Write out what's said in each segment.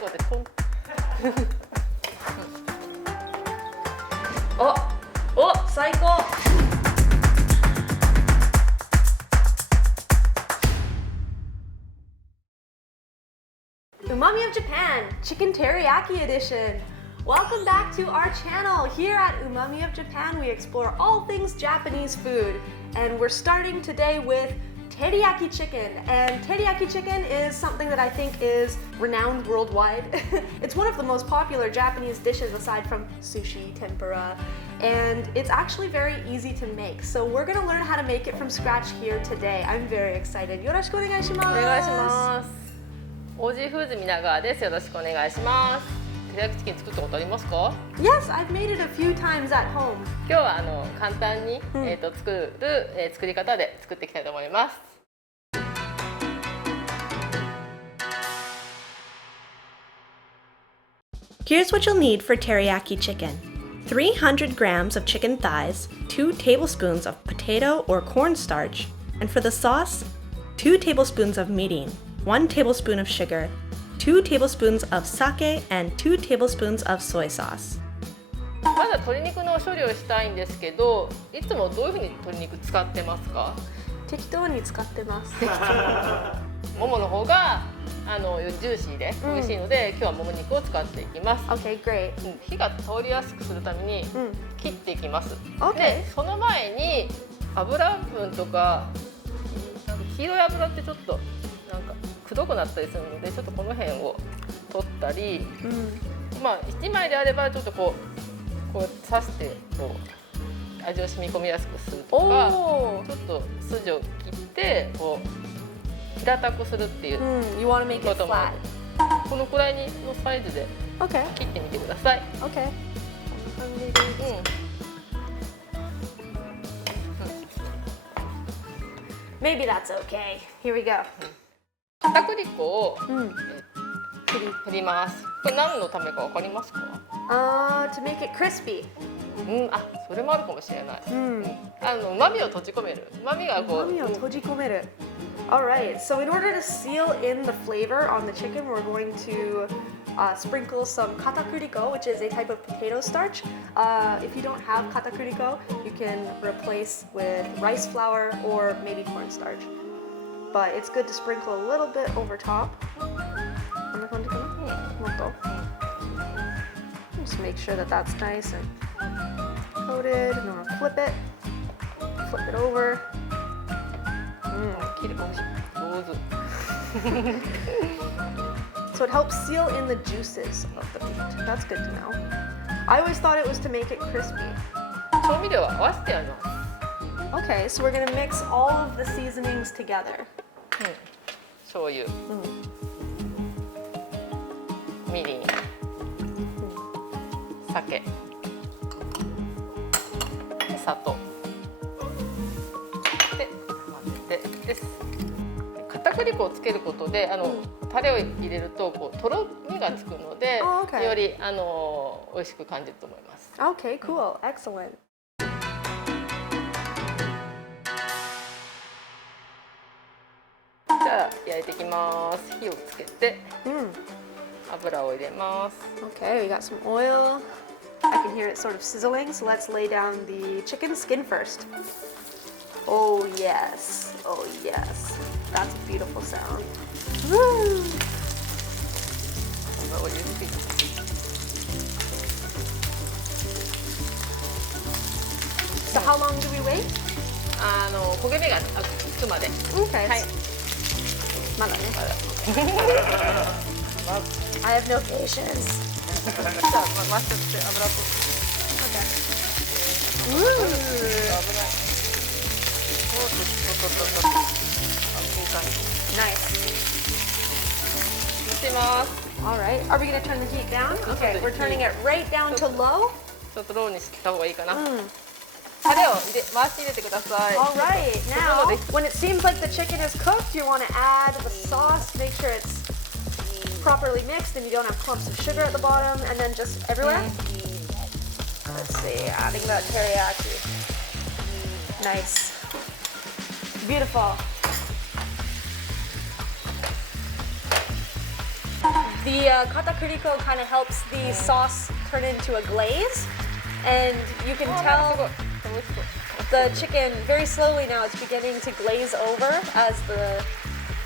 とこでトンお、最高。Umami of Japan, Chicken Teriyaki Edition. Welcome back to our channel. Here at Umami of Japan, we explore all things Japanese food. And we're starting today with teriyaki chicken. And teriyaki chicken is something that I think is renowned worldwide. It's one of the most popular Japanese dishes aside from sushi, tempura, and it's actually very easy to make. So we're gonna learn how to make it from scratch here today. I'm very excited. よろしくお願いします。お願いします。オージーフーズ皆川です。よろしくお願いします。照り焼きチキン作ったことありますか？ Yes, I've made it a few times at home. 今日は簡単に、作り方で作っていきたいと思います。Here's what you'll need for teriyaki chicken. 300 grams of chicken thighs, 2 tablespoons of potato or cornstarch, and for the sauce, 2 tablespoons of mirin, 1 tablespoon of sugar, 2 tablespoons of sake, and 2 tablespoons of soy sauce. まだ鶏肉の処理をしたいんですけど、いつもどういうふうに鶏肉使ってますか？適当に使ってます。ももの方がジューシーで美味しいので、今日はもも肉を使っていきます。Okay, great. 火が通りやすくするために切っていきます。Okay. で、その前に油分とか黄色い油ってちょっとなんかくどくなったりするので、ちょっとこの辺を取ったり、まあ1枚であればちょっとこう刺してこう味を染み込みやすくするとか、ちょっと筋を切ってこう平たくするっていうこともある。このくらいのサイズで切ってみてください。Okay. こんな感じで。Maybe that's okay. Here we go. 片栗粉を振ります。これ何のためかわかりますか？To make it crispy. あ、それもあるかもしれない。旨味を閉じ込める。旨味がこう。旨味を閉じ込める。Alright, so in order to seal in the flavor on the chicken, we're going to sprinkle some katakuriko, which is a type of potato starch. If you don't have katakuriko, you can replace with rice flour or maybe cornstarch. But it's good to sprinkle a little bit over top. こんな感じかな？もっと。Just make sure that that's nice and coated, and then we'll flip it over. 切り込み上手。So it helps seal in the juices of the meat. That's good to know. I always thought it was to make it crispy. 調味料は合わせてやるの。Okay, so we're gonna mix all of the seasonings together. 醤油、みりん、酒、砂糖で混ぜてです。片栗粉をつけることでタレを入れるとこうとろみがつくので、より美味しく感じると思います。Okay, cool, excellent. じゃあ焼いていきます。火をつけて、油を入れます。Okay, we got some oil. I can hear it sort of sizzling, so let's lay down the chicken skin first. Oh yes, oh yes. That's a beautiful sound. Woo! So how long do we wait? 焦げ目がつくまで。Okay. はい。まだね。I have no patience. じゃあ回しちゃって油と。Okay. 危ない。Nice. 蒸します。All right. Are we going to turn the heat down? Okay, we're turning it right down to low. ちょっとローにした方がいいかな。タレを回し入れてください。All right. Now, when it seems like the chicken is cooked, you want to add the sauce. Make sure it's properly mixed and you don't have clumps of sugar at the bottom, and then just everywhere. Let's see, adding that teriyaki. Nice. Beautiful. The katakuriko kind of helps the sauce turn into a glaze, and you can tell the chicken very slowly now it's beginning to glaze over as the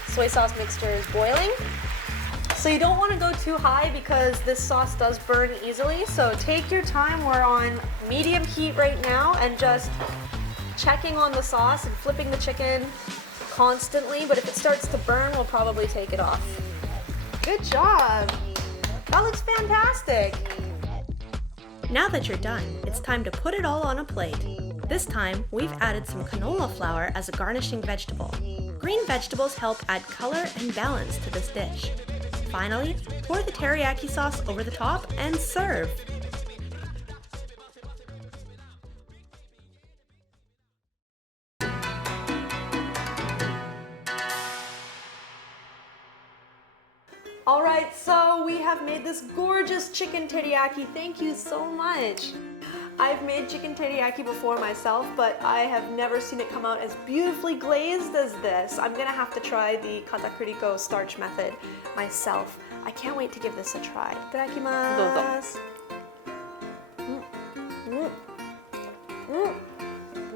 soy sauce mixture is boiling. So you don't want to go too high because this sauce does burn easily, so take your time. We're on medium heat right now and just checking on the sauce and flipping the chicken constantly, but if it starts to burn, we'll probably take it off. Good job! That looks fantastic! Now that you're done, it's time to put it all on a plate. This time, we've added some canola flour as a garnishing vegetable. Green vegetables help add color and balance to this dish. Finally, pour the teriyaki sauce over the top and serve! Alright, so we have made this gorgeous chicken teriyaki. Thank you so much. I've made chicken teriyaki before myself, but I have never seen it come out as beautifully glazed as this. I'm gonna have to try the katakuriko starch method myself. I can't wait to give this a try. Itadakimasu. ど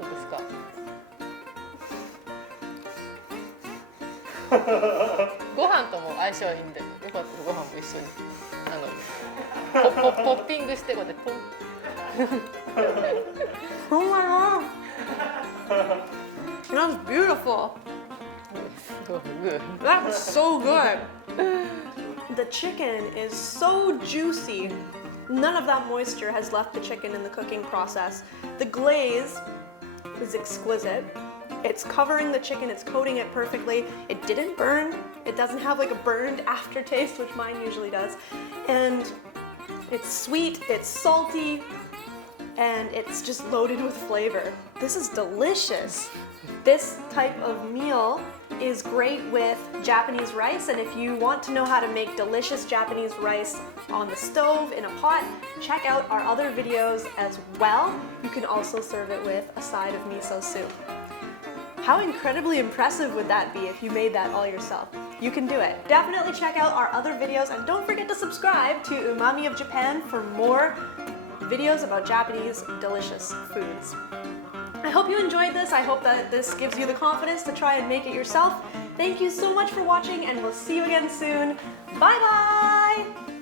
うですか？ご飯とも相性いいんで、よかったらご飯も一緒にポッピングしてこうやってポン。Oh my god! That's beautiful. Good. That's so good. The chicken is so juicy. None of that moisture has left the chicken in the cooking process. The glaze is exquisite. It's covering the chicken, it's coating it perfectly. It didn't burn. It doesn't have like a burned aftertaste, which mine usually does. And it's sweet, it's salty, and it's just loaded with flavor. This is delicious. This type of meal is great with Japanese rice, and if you want to know how to make delicious Japanese rice on the stove in a pot, check out our other videos as well. You can also serve it with a side of miso soup. How incredibly impressive would that be if you made that all yourself? You can do it. Definitely check out our other videos, and don't forget to subscribe to Umami of Japan for more videos about Japanese delicious foods. I hope you enjoyed this. I hope that this gives you the confidence to try and make it yourself. Thank you so much for watching, and we'll see you again soon. Bye bye!